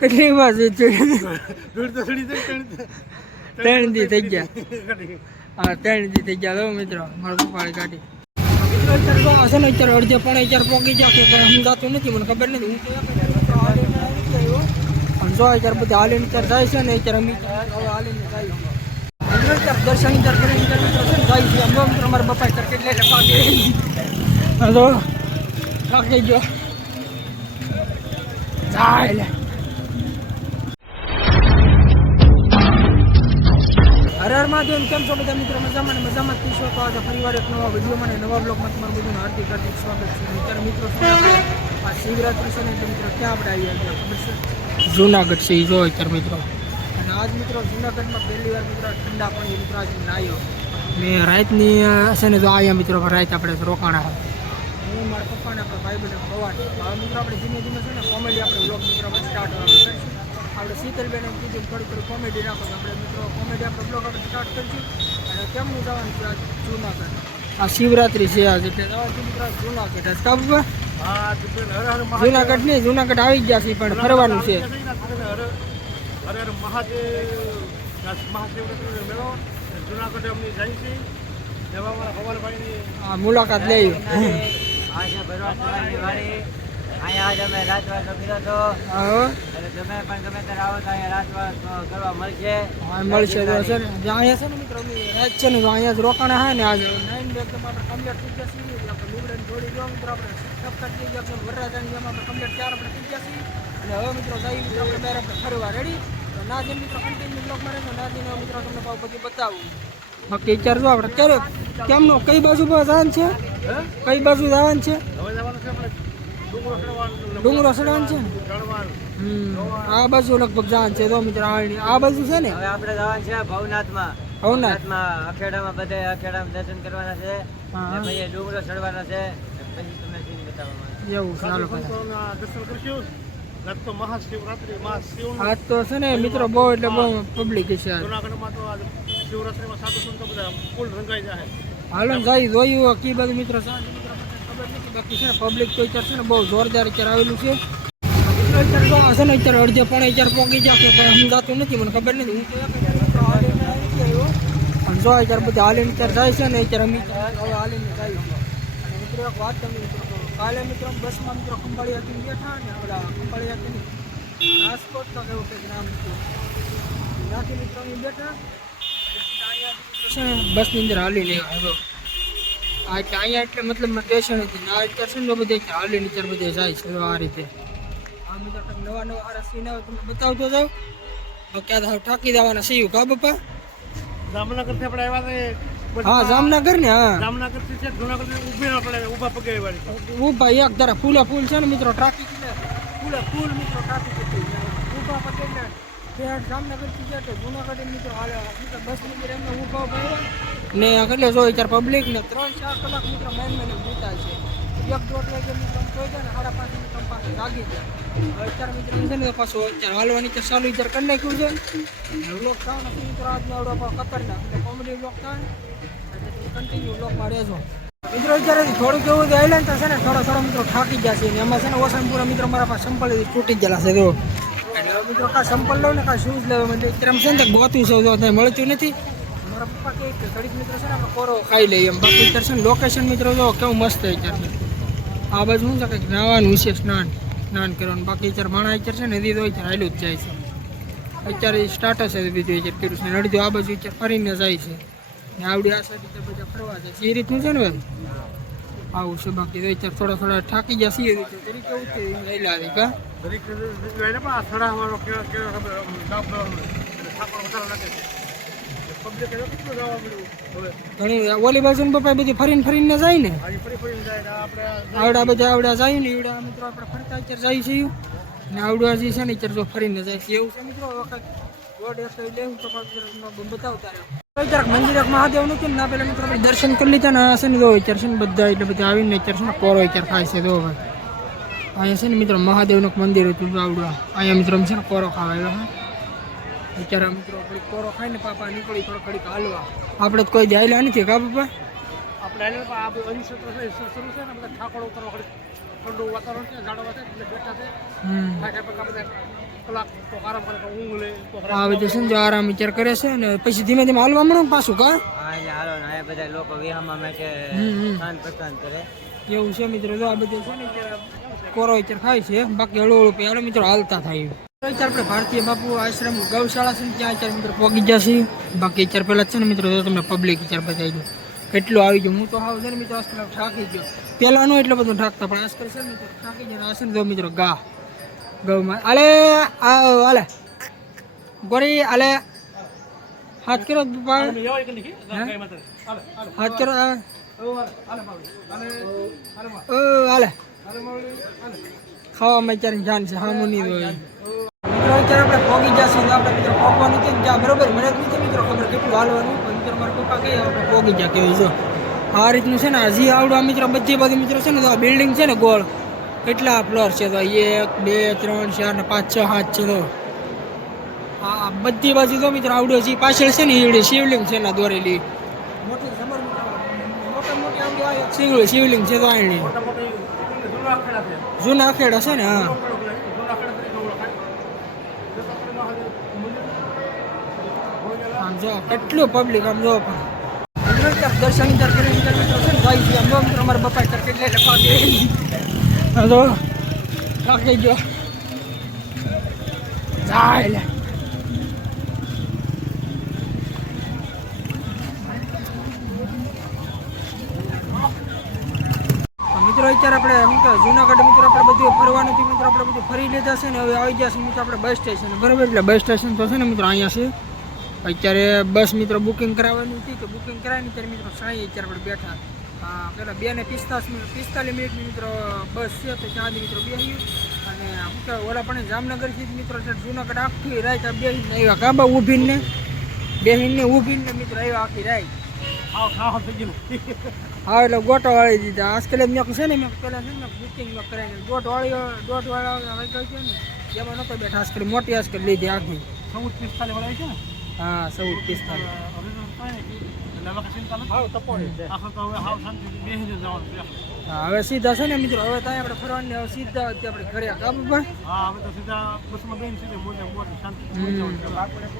કેટલી બાજુ છે? 3 દી થઈ ગયા. હા 3 દી થઈ ગયા. મિત્રો મારા પપ્પાએ કાઢી છે ને અત્યારે અડધે પણ 4 પોગી ગયા કે સમજાતું નથી, મને ખબર નથી. હું તો જો અત્યારે બધા હાલીને અત્યારે જાય છે ને અત્યારે અમે હાલીને જાય દર્શન કરીને જાય છે. અમારા પપ્પા અત્યારે કેટલા પાકે હલો થાકી ગયો જાય. હર હર મહાદેવ. કેમ છો બધા મિત્રો? મજામાં પીશો તો આજે ફરીવાર એક નવા વિડીયોમાં અને નવા બ્લોગમાં તમારું બધું હાર્દિક સ્વાગત છે. અત્યારે મિત્રો આ શિવરાત્રી છે ને એટલે મિત્રો ક્યાં આપણે આવી ગયા ખબર છે? જુનાગઢ છે એ જો અત્યારે મિત્રો. અને આજ મિત્રો જુનાગઢમાં પહેલી વાર મિત્રો ઠંડા પાણી મિત્રો આજે નાહ્યો. ને રાતની છે ને જો આવ્યા મિત્રો રાત આપણે રોકાણા હોય. હું મારા પપ્પાને આપણા ભાઈ બહેન ભવાની હવે મિત્રો આપણે ધીમે ધીમે છે ને કોમેડી આપણે બ્લોગ મિત્રો સ્ટાર્ટ કરીશું. આપણે શીતલબેન એમ કીધું થોડી કોમેડી રાખો આપણે મિત્રો કોમેડી આપણે બ્લોગ આપણે સ્ટાર્ટ કરીશું. અને કેમનું જવાનું છે આજ જુનાગઢ? આ શિવરાત્રી છે આજ એટલે જવાનું મિત્રો જુનાગઢ આજ કાબુ જુનાગઢ નહીં જુનાગઢ આવી ગયા છે પણ ફરવાનું છે. મુલાકાત લઈ અહીંયા આજ અમે રાજવાસ કર્યો હતો અને તમે પણ ગમે ત્યારે આવો તો અહીંયા રાજવાસ કરવા મળશે તો છે ને અહીંયા છે ને મિત્રો રાત છે ને અહીંયા જ રોકાણા હોય ને આજે 9 એકદમ આપણે કમ્પ્લીટ થઈ ગયા છીએ. આપણે લુગડાને જોડી દો મિત્રો આપણે સપ્તાહ થઈ ગયા છે વરરાજાની જેમ આપણે કમ્પ્લીટ 4 આપણે થઈ ગયા છીએ. અને હવે મિત્રો જઈ મિત્રો આપણે બહાર આપણે ફરવા રેડી. તો ના જેમ મિત્રો કન્ટિન્યુ બ્લોગમાં રહેજો. ના જેને મિત્રો તમને બધી બતાવું. બાકી વિચાર જો આપણે ક્યારે કેમનો કઈ બાજુ જવાનું છે? કઈ બાજુ જવાનું છે? ડુંગરો ચડવાનું છે ને આ બાજુ લગભગ જવાનું છે. તો મિત્ર આ બાજુ છે ને હવે આપણે જવાનું છે ભવનાથમાં અખેડામાં બધે અખેડામાં દર્શન કરવાના છે પછી ડુંગરો ચડવાના છે પછી તમને સીન બતાવવામાં એવું ચાલો દર્શન કરશું. આજ તો મહાશિવરાત્રી આજ તો છે ને મિત્રો બહુ એટલે બહુ પબ્લિક છે જુનાગઢમાં તો આજ શિવરાત્રીમાં સાધુ સંતો બધા ફૂલ રંગાઈ જાય. હાલો જાય જોયું કી બધું મિત્રો ખબર નથી. બાકી છે ને પબ્લિક તો અત્યારે છે ને બહુ જોરદાર અત્યારે આવેલું છે. છે ને અત્યારે અડધે પણ 4 પોગી ગયા કે સમજાતું નથી, મને ખબર નથી. હું તો પણ જો અત્યારે બધા હાલીને અત્યારે જાય છે ને અત્યારે અમે હાલીને જાય. અને મિત્રો એક વાત તમને મિત્રો કાલે મિત્રો બસમાં મિત્રો ખંભાળી હતી બેઠા ને આપણા ખંભાળી હતી રાજકોટ તો કેવું કંઈક નામ હતું ત્યાંથી મિત્રો અમે બેઠા બસની અંદર હાલીને આવ્યો. અહીંયા એટલે મતલબ સ્ટેશન હતી ને આ અત્યારે છે ને બધે હાલીને અત્યારે બધે જાય છે આ રીતે. આ મિત્રો નવા સારા સીન આવે તમને બતાવતો જાઉં. ક્યાં હાવ ઠાકી દેવાના સીયું કા બાપા? જામનગરથી આપણે આવ્યા હા જામનગર ને હા જામનગરથી છે જુનાગઢ ઊભા પગે ઊભા એક ધારા ફૂલે ફૂલ છે ને મિત્રો ટ્રાફિક ફૂલ મિત્રો ટ્રાફિક હતી ઊભા પગે જામનગરથી જાય તો જુનાગઢ મિત્રો હાલે બસ ની એમને ઊભા ને એટલે જો અત્યારે પબ્લિક ને 3-4 કલાક મિત્રો મેન જીતા છે. 1-1.5 વાગે મિત્રો જોઈ જાય ને 5:30 મિત્રો પાસે લાગી જાય. અત્યારે મિત્રો છે ને પાછું અત્યારે હાલવાની તો ચાલુ અત્યારે કરી નાખ્યું છે. વ્લોગ થાય ને મિત્રો આજનો આવડો ખતરનાક એટલે કોમેડી વ્લોગ થાય કન્ટિન્યુ વ્લોગમાં રહેજો મિત્રો. અત્યારે થોડુંક એવું આવેલા ને તો છે ને થોડા મિત્રો થાકી ગયા છે ને એમાં છે ને ઓસનપુરા મિત્રો મારા પાસે સંપલ તૂટી ગયેલા છે. જો એટલે મિત્રો કાં સંપલ લો ને કાં શૂઝ લેવા માટે અત્યારે છે ને ગોતું છે જો મળતું નથી. મારા પપ્પા કહે કે ઘડીક મિત્રો છે ને આપણે કોરો ખાઈ લઈએ એમ. બાકી અત્યારે છે ને લોકેશન મિત્રો જો કેવું મસ્ત છે અત્યારે. આ બાજુ શું છે કંઈક નાવાનું વિશે સ્નાન કરવાનું. બાકી અત્યારે માણા અત્યારે છે ને નદી તો અત્યારે હાલું જ જાય છે. અત્યારે સ્ટાર્ટસ છે બીજું અત્યારે કર્યું છે ને અડધું આ બાજુ અત્યારે ફરીને જાય છે ને આવડી આ સાઈડ બધા ફરવા જાય છે એ રીતનું છે ને ભાઈ આવું છે. બાકી તો અત્યારે થોડા થાકી ગયા છીએ તરીકે કેવું છે લઈ આવે કા ઘણી ઓલી બાજુ પપ્પા બધી ફરીને જાય ને આવડા બધા આવડા જાય ને એવડા મિત્રો આપણે ફરતા અત્યારે જાય છે ને આવડા જે છે ને અત્યારે જો ફરીને જાય છે એવું છે મિત્રો. વખત રોડ લેવું તો બતાવતા રહ્યો મંદિર મહાદેવ નથી ને ના પેલા મિત્રો આપણે દર્શન કરી લીધા ને હશે ને જો અત્યારે છે ને બધા એટલે બધા આવીને અત્યારે છે ને કોરો અત્યારે ખાય છે. જો ભાઈ અહીંયા છે ને મિત્રો મહાદેવનું મંદિર હતું આવડું અહીંયા મિત્રો છે ને કોરો ખાવા આવ્યો હા. અત્યારે મિત્રો થોડીક કોરો ખાઈ ને પાપા નીકળી થોડો ઘડીક હાલવા. આપણે તો કોઈ જાયેલા નથી કા પપ્પા? આપણે શરૂ છે ને બધા ઠાકોર ઉતરવા ઠંડુ વાતાવરણ છે ઝાડવા છે એટલે બેઠા છે બધા કલાક તો આરામ કરે તો ઊંઘ લે તો આ બધું છે ને જો આરામ વિચાર કરે છે ને પછી ધીમે ધીમે હાલવા મળે ને પાછું કા હા એટલે હાલો ને આ બધા લોકો વિહામાં માટે શાંત પ્રશાંત કરે એવું છે મિત્રો જો આ બધું છે ને અત્યારે કોરો વિચાર ખાય છે બાકી હળવું હળવું પહેલા મિત્રો હાલતા થાય અત્યારે આપણે ભારતીય બાપુ આશ્રમ ગૌશાળા છે ને ત્યાં અત્યારે મિત્રો પહોંચી ગયા છીએ બાકી અત્યારે પહેલાં છે ને મિત્રો જો તમને પબ્લિક વિચાર બતાવી દઉં કેટલું આવી ગયું હું તો હાવ છે ને મિત્રો આજકાલ થાકી ગયો પહેલાં નો એટલો બધો થાકતા પણ આજકાલ છે ને મિત્રો થાકી ગયો આ છે ને જો મિત્રો ગૌમાં આલે આલે ગોરી આલે હાથ કરો હાથ કરો આલે ખાવામાં અત્યારે જાન છે હામું નહીં હોય મિત્રો અત્યારે આપણે પહોંચી જશે આપણે મિત્રો પહોંચવાનું છે જ્યાં બરોબર મને જ નથી મિત્રો ખબર કેટલું હાલવાનું પણ મિત્રો મારા પપ્પા કહે આપણે પહોંચી જાય કેવું જો આ રીતનું છે ને હજી આવડું આ મિત્રો બધી બાજુ મિત્રો છે ને તો આ બિલ્ડિંગ છે ને ગોળ કેટલા ફ્લોર છે તો 1 2 3 4 ને 5 6 7 છે તો આ બધી બાજુ તો મિત્રો આવડું હજી પાછળ છે ને ઈવડે શિવલિંગ છે ને દોરેલી મોટી સમર મોટી આવડી શિવલિંગ છે તો આની જૂના અખેડા છે ને હા આમ જો કેટલું પબ્લિક આમ જો પણ દર્શન કરી મિત્રો છે ને જાય છે આમ જો મિત્રો અમારા બપાઈ તરફ એટલે લખવા દે હલો થાકી ગયો જાય મિત્રો અત્યારે આપણે શું કહે જુનાગઢ મિત્રો આપણે બધું ફરવાનું હતું મિત્રો આપણે બધું ફરી લીધા છે ને હવે આવી જશે મિત્રો આપણે બસ સ્ટેશન બરાબર એટલે બસ સ્ટેશન તો છે ને મિત્રો અહીંયા છે અત્યારે બસ મિત્રો બુકિંગ કરાવવાની હતી તો બુકિંગ કરાવીને ત્યારે મિત્રો સાંઈ અત્યારે આપણે બેઠા હા પહેલાં 2:45 મિનિટની મિત્રો બસ છે તો ત્યાંથી મિત્રો બેસી અને શું કહેવાય ઓલા પણ જામનગરથી મિત્રો જુનાગઢ આખી રાત બેસીને આવ્યા કાબા ઊભીને મિત્રો આવ્યા આખી રાત હા એટલે ગોટો વાળી દીધા આજકાલ મેં છે ને મેં પહેલાં છે ને બુકિંગ કરાવીને દોઢ વાળા વાગ્યા છે ને એમાં નહોતો બેઠા આજકાલ મોટી આજકાલ લીધી આખી 14:45 વાળી છે ને હા 14:45 હા હવે સીધા છે ને મિત્રો હવે ત્યાં આપણે ફરવાની હવે સીધા આપણે ઘરે કાબુ પર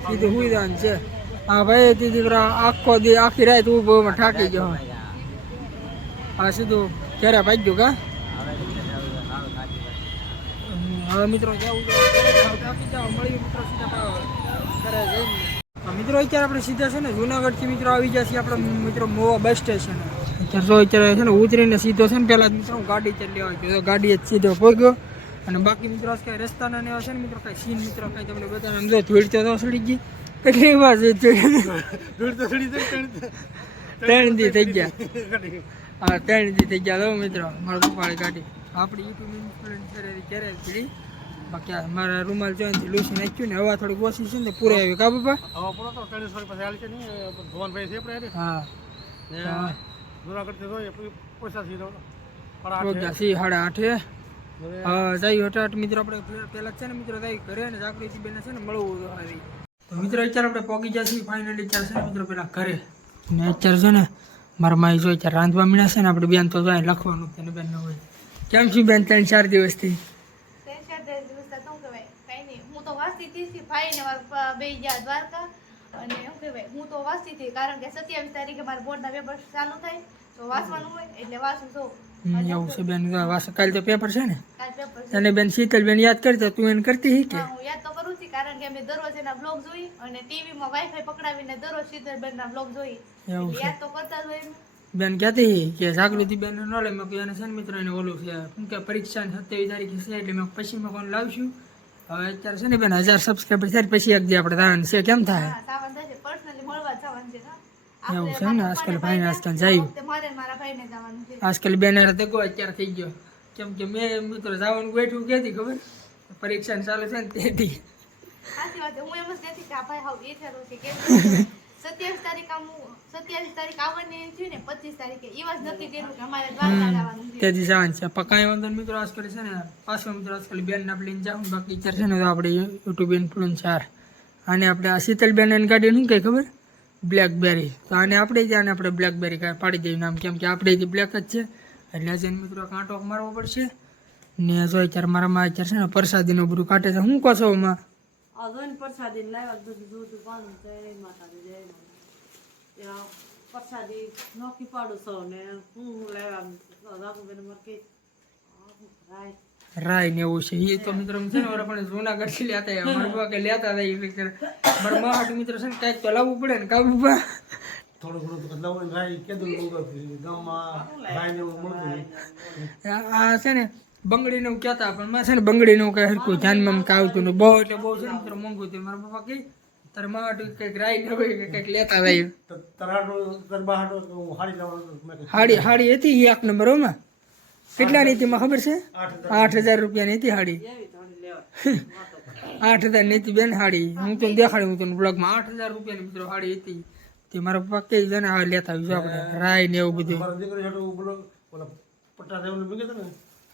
સીધું સુવિધા છે હા ભાઈ દીદી આખી રાત ઊભો થાકી ગયો હા સીધું ઘરે ભાગ્યું કા હવે મિત્રો જવું થાકી જાવ મળ્યું મિત્રો સીધા ઘરે જઈને મિત્રો અત્યારે આપણે સીધા છે ને જુનાગઢથી મિત્રો આવી ગયા છીએ આપણે મિત્રો મોવા બસ સ્ટેશન અત્યારે છે ને ઉતરીને સીધો છે ને પહેલાં મિત્રો ગાડી ચાલી લેવા ગયો ગાડી જ સીધો પહોંચ્યો અને બાકી મિત્રો કાંઈ રસ્તાના ને એવા છે ને મિત્રો કાંઈ સીન મિત્રો કાંઈ તમને બધાને સમજો ધૂળ તો સડી ગઈ કેટલી વાર છે ત્રણ દી થઈ ગયા હા 3 દી થઈ ગયા મિત્રો મારા પપ્પાળી ગાડી આપણી યુટ્યુબ ઇન્ફ્લુએન્સર ક્યારે પીડી બાકી મારા રૂમાલ જોઈને લૂસી નાખ્યું ને હવા થોડીક ઓછી છે ને પૂરે આવી કા બાપા હા સાડા 8 હા જાય હટાટ મિત્રો આપણે પહેલા છે ને મિત્રો જાય ઘરે ને જાગૃતિ બેન છે ને મળવું આવી તો મિત્રો અત્યારે આપણે પહોંચી ગયા છીએ ફાઇનલી અત્યારે છે ને મિત્રો પેલા ઘરે ને અત્યારે છે ને મારા માઈ જો અત્યારે રાંધવા મીણા છે ને આપણે બેન તો જાય લખવાનું છે ને બેન ન હોય કેમ છું બેન 3-4 દિવસથી હું તો વાંચતી હતી કારણ કે 27 તારીખે મારા બોર્ડના પેપર ચાલુ થાય તો વાંચવાનું હોય એટલે વાંચું છું એવું છે બેન કાલે તો પેપર છે ને કાલ પેપર છે તને બેન શીતલ બેન યાદ કરતા તું એને કરતી હી કે હું યાદ તો કરું છું કારણ કે અમે દરરોજ એના બ્લોગ જોઈ અને ટીવીમાં વાઈફાઈ પકડાવીને દરરોજ શીતલબેનના બ્લોગ જોઈ એવું છે યાદ તો કરતા જ હોય એમ. બેન કહેતી હતી કે જાગૃતિ બેન ન લે મેં એને છે ને મિત્રો એને ઓલું છે શું કે પરીક્ષા 27 તારીખે છે એટલે મેં પછી મેં કોણ લાવશું હવે અત્યારે છે ને બેન 1000 સબસ્ક્રાઈબર થાય પછી એક દી આપણે દાન છે કેમ થાય હા સાવન થશે પર્સનલી મળવા જવાનું છે હા એવું છે ને આજકાલ ભાઈને આજકાલ જાય મારે મારા ભાઈને જવાનું છે આજકાલ બેન દગો અત્યારે થઈ ગયો કેમ કે મેં મિત્રો જવાનું બેઠું કહેતી ખબર પરીક્ષા ચાલુ છે ને તેથી સાચી વાત છે હું એમ જ કહેતી કે આ ભાઈ હાવ બેઠેલો છે કે 27 તારીખ આવવાની છે ને 25 તારીખે એ વાત નક્કી કર્યું કે અમારે દ્વારકા જવાનું છે તેથી જવાનું છે પકાય વાંધો મિત્રો આજકાલ છે ને પાછો મિત્રો આજકાલ બેન આપણે લઈને જાઉં બાકી અત્યારે છે ને આપણે યુટ્યુબ ઇન્ફ્લુએન્સર અને આપણે આ શીતલબેન એની ગાડી શું કહે ખબર બ્લેકબેરી તો આને આપણે ત્યાં આપણે બ્લેકબેરી પાડી દઈએ નામ કેમ કે આપણે બ્લેક જ છે એટલે આજે મિત્રો કાંટો મારવો પડશે ને જો અત્યારે મારા માં અત્યારે છે ને પ્રસાદીનું બધું કાઢે છે. શું કહો છો માં? આ જોઈને પ્રસાદી લાવ્યા બધું દૂધ પાણી જય માતાજી જય માતા ત્યાં પ્રસાદી નોખી પાડું છો ને હું લાવ્યા રાઘુબેન મારે કે રાય રાય ને એવું છે એ તો મિત્રો છે ને પણ જૂનાગઢ થી લેતા મારા બાપા કે લેતા હતા મારા મા હાટુ મિત્રો છે ને કાંઈક તો લાવવું પડે ને કાબુ બા થોડું ઘણું તો બદલાવું ને રાઈ કેદું મંગાવ્યું ગામમાં રાઈને એવું મળતું આ છે ને બંગડીનું કહેતા પણ મારે છે ને બંગડીનું કઈ હરખું ધ્યાનમાં કાંઈ આવતું નહીં બહુ એટલે બહુ છે ને મિત્રો મોંઘું હતું મારા પપ્પા કહે તારે મા હાટુ કંઈક રાય ને હોય કે કંઈક લેતા હતા તરાડો તરબાહાડો તો હાડી લાવવાનો મેં કીધું હાડી હાડી હતી એક નંબર માં કેટલાની હતી માં ખબર છે? 8,000 રૂપિયાની હતી હાડી. 8,000 ની હતી બેન હાડી. હું તો દેખાડી હું તમને બ્લોગમાં 8,000 રૂપિયાની મિત્રો હાડી હતી. તે મારા પપ્પા કે જને હવે લેતા આવીશું આપણે રાય ને એવું બધું. મારા દીકરી હાટુ બોલો ઓલા પટ્ટા દેવને મૂકે ને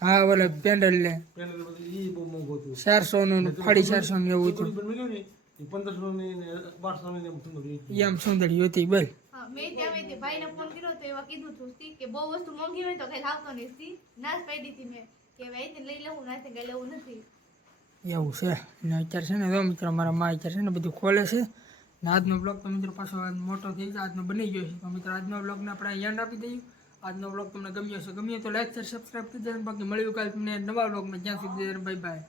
હા ઓલા પેન્ડલ ને પેનલ બધું ઈ બહુ મોંઘું હતું 400 નું સાડી 400 નું એવું હતું. પણ મૂક્યું ને ઈ 1500 ની ને 1200 ની એમ સુંદર એમ સુંદરી હતી બોલ. હા, મેં ત્યાં તે ભાઈને ફોન કર્યો તો એવા કીધું હતું કે બહુ વસ્તુ મોંઘી હોય તો કઈ લાવતો નહીં. ના જ પાડી હતી મેં કે હવે અહીંથી લઈ લેવું ના કઈ લેવું નથી. એવું છે ને અત્યારે છે ને જો મિત્રો મારા માં અત્યારે છે ને બધું ખોલે છે ને આજનો બ્લોગ તો મિત્રો પાછો મોટો થઈ જાય આજનો બની ગયો છે. તો મિત્રો આજનો બ્લોગને આપણે અહીંયા આપી દઈએ. આજનો બ્લોગ તમને ગમ્યો હશે ગમ્યો તો લાઈક શેર સબસ્ક્રાઈબ કરી દેજો. બાકી મળ્યું કાલે તમને નવા બ્લોગમાં જ્યાં સુધી બાય બાય.